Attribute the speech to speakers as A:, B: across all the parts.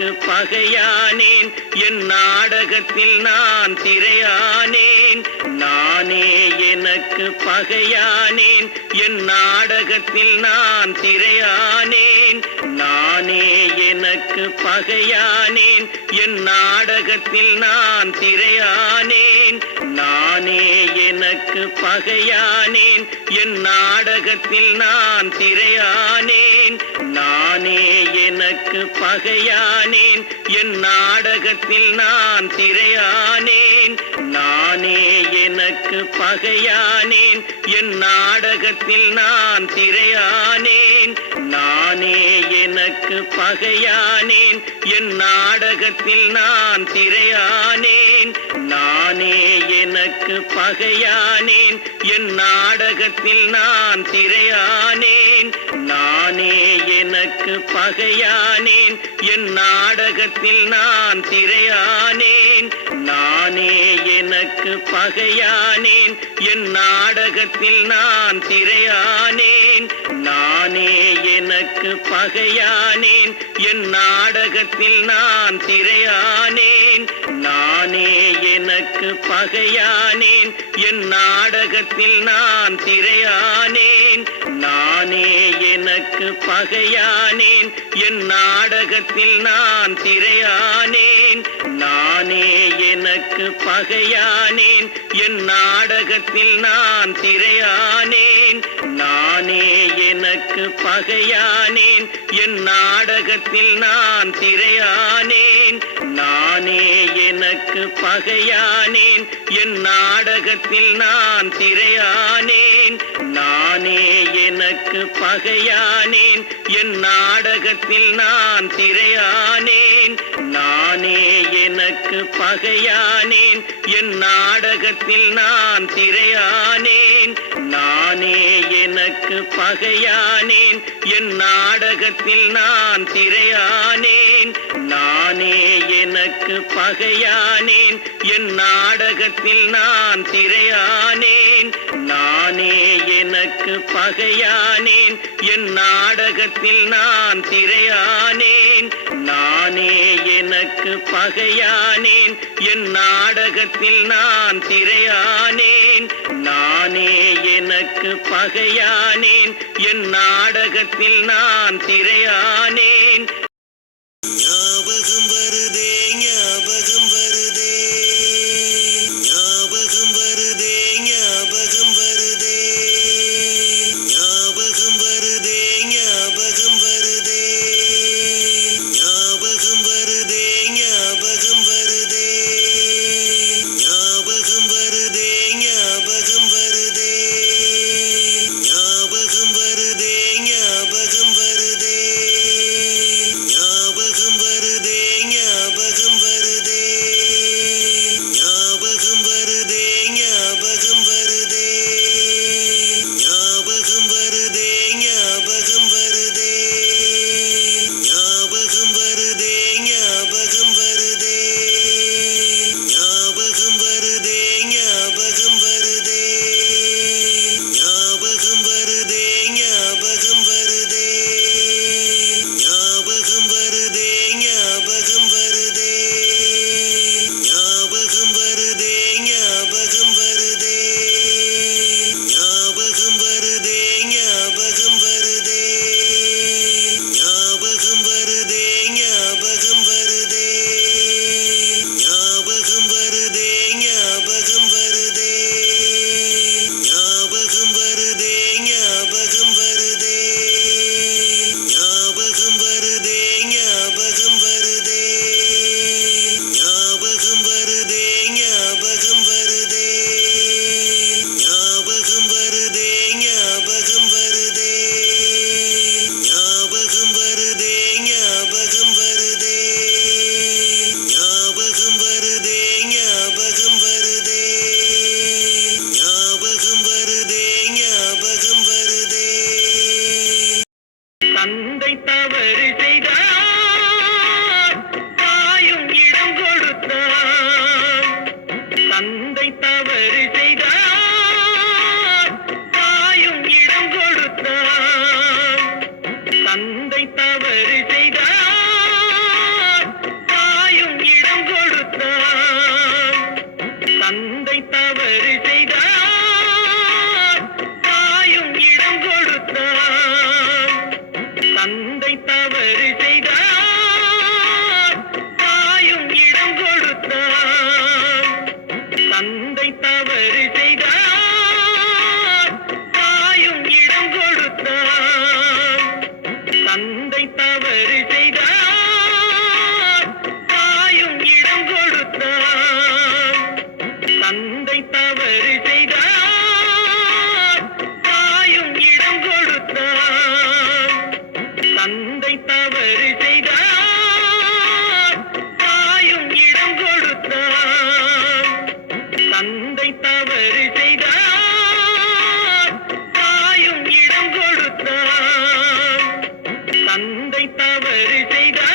A: எனக்கு பகையானேன். என் நாடகத்தில் நான் திரையானேன். நானே எனக்கு பகையானேன். என் நாடகத்தில் நான் திரையானேன். நானே உனக்கு பகையானேன். என் நாடகத்தில் நான் திரையானேன். நானே எனக்கு பகையானேன். என் நாடகத்தில் நான் திரையானேன். நானே எனக்கு பகையானேன். என் நாடகத்தில் நான் திரையானேன். எனக்கு பகையானேன். என் நாடகத்தில் நான் திரையானேன். நானே எனக்கு பகையானேன். என் நாடகத்தில் நான் திரையானேன். நானே எனக்கு பகையானேன். என் நாடகத்தில் நான் திரையானேன். எனக்கு பகையானேன். என் நாடகத்தில் நான் திரையானேன். நானே எனக்கு பகையானேன். என் நாடகத்தில் நான் திரையானேன். நானே எனக்கு பகையானேன். என் நாடகத்தில் நான் திரையானேன். நானே எனக்கு பகையானேன். என் நாடகத்தில் நான் திரையானேன். நானே எனக்கு பகையானேன். என் நாடகத்தில் நான் திரையானேன். நானே எனக்கு பகையானேன். என் நாடகத்தில் நான் திரையானேன். நானே எனக்கு பகையானேன். என் நாடகத்தில் நான் திரையானேன். எனக்கு பகையானேன் என் நாடகத்தில் நான் திரையானேன். நானே எனக்கு பகையானேன் என் நாடகத்தில் நான் திரையானேன். நானே எனக்கு பகையானேன். என் நாடகத்தில் நான் திரையானேன். நானே எனக்கு பகையானேன். என் நாடகத்தில் நான் திரையானேன். நானே எனக்கு பகையானேன். என் நாடகத்தில் நான் திரையானேன். எனக்கு பகையானேன். என் நாடகத்தில் நான் திரையானேன். நானே எனக்கு பகையானேன். என் நாடகத்தில் நான் திரையானேன். நானே எனக்கு பகையானேன். என் நாடகத்தில் நான் திரையானேன். தந்தை தவறு செய்த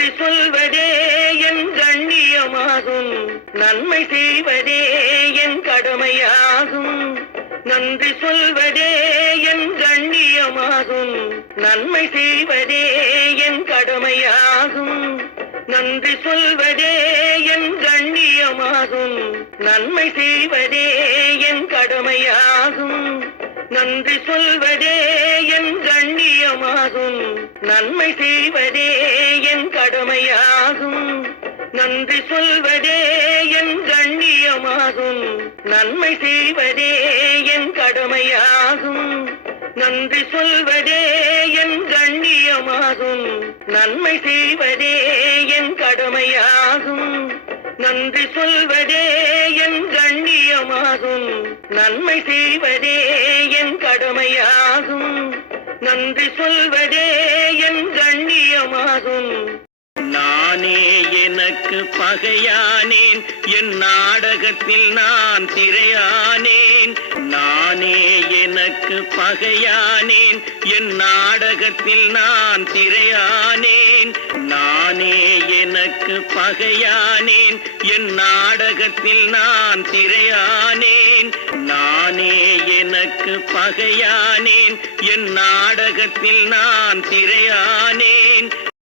A: நன்றி சொல்வதே என் கண்ணியமாகும். நன்மை செய்வதே என் கடமையாகும். நன்றி சொல்வதே என் கண்ணியமாகும். நன்மை செய்வதே என் கடமையாகும். நன்றி சொல்வதே என் கண்ணியமாகும். நன்மை செய்வதே என் கடமையாகும். நன்றி சொல்வதே என் கண்ணியமாகும். நன்மை செய்வதே என் கடமையாகும். நன்றி சொல்வதே என் கண்ணியமாகும். நன்மை செய்வதே என் கடமையாகும். நன்றி சொல்வதே என் கண்ணியமாகும். நன்மை செய்வதே என் கடமையாகும். நன்றி சொல்வதே என் கண்ணியமாகும். நன்மை செய்வதே என் கடமையாகும். நன்றி சொல்வதே என் கண்ணியமாகும். நானே எனக்கு பகையானேன். என் நாடகத்தில் நான் திரையானேன். நானே எனக்கு பகையானேன். என் நாடகத்தில் நான் திரையானேன். நானே உனக்கு பகையானேன். என் நாடகத்தில் நான் திரையானேன். நானே எனக்கு பகையானேன். என் நாடகத்தில் நான் திரையானேன்.